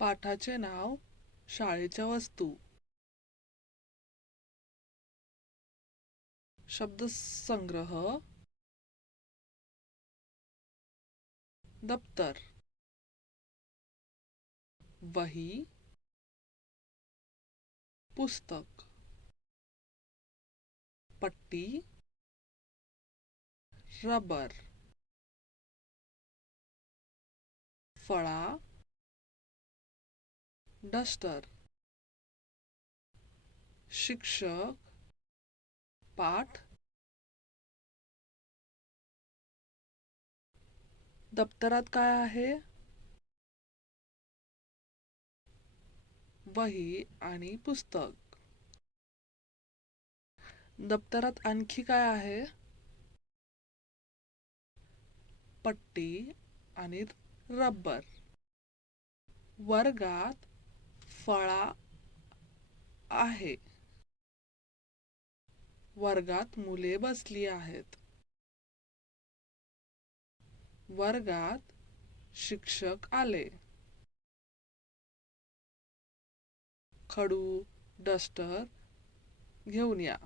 पाठाचे नाव शाळेच्या वस्तू. शब्दसंग्रह दप्तर, वही, पुस्तक, पट्टी, रबर, फळा, डस्टर, शिक्षक, पाठ. दप्तरात काय आहे? वही आणि पुस्तक. दप्तरात आणखी काय आहे? पट्टी आणि रबर. वर्गात फळा आहे. वर्गात मुले बसली आहेत. वर्गात शिक्षक आले. खडू, डस्टर घेऊन या.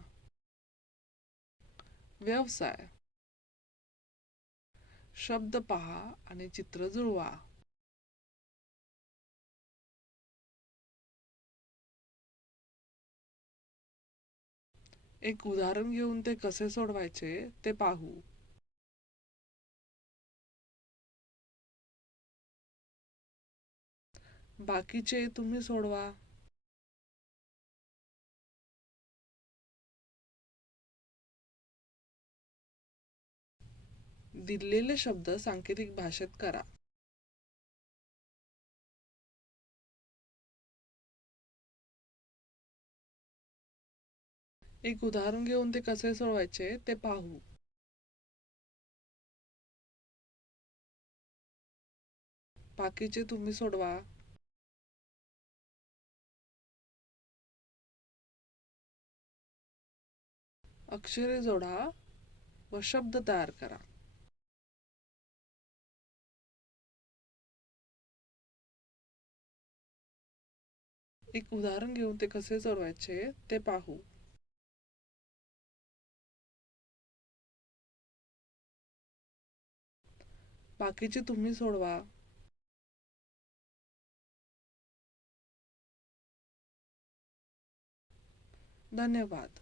व्यवसाय. शब्द पहा आणि चित्र जुळवा. एक उदाहरण घेऊन ते कसे सोडवायचे ते पाहू. बाकीचे तुम्ही सोडवा. दिलेले शब्द सांकेतिक भाषेत करा. एक उदाहरण घेऊन ते कसे सोडवायचे ते पाहू. बाकीचे तुम्ही सोडवा. अक्षरे जोडा व शब्द तयार करा. एक उदाहरण घेऊन ते कसे सोडवायचे ते पाहू. बाकीचे तुम्ही सोडवा. धन्यवाद.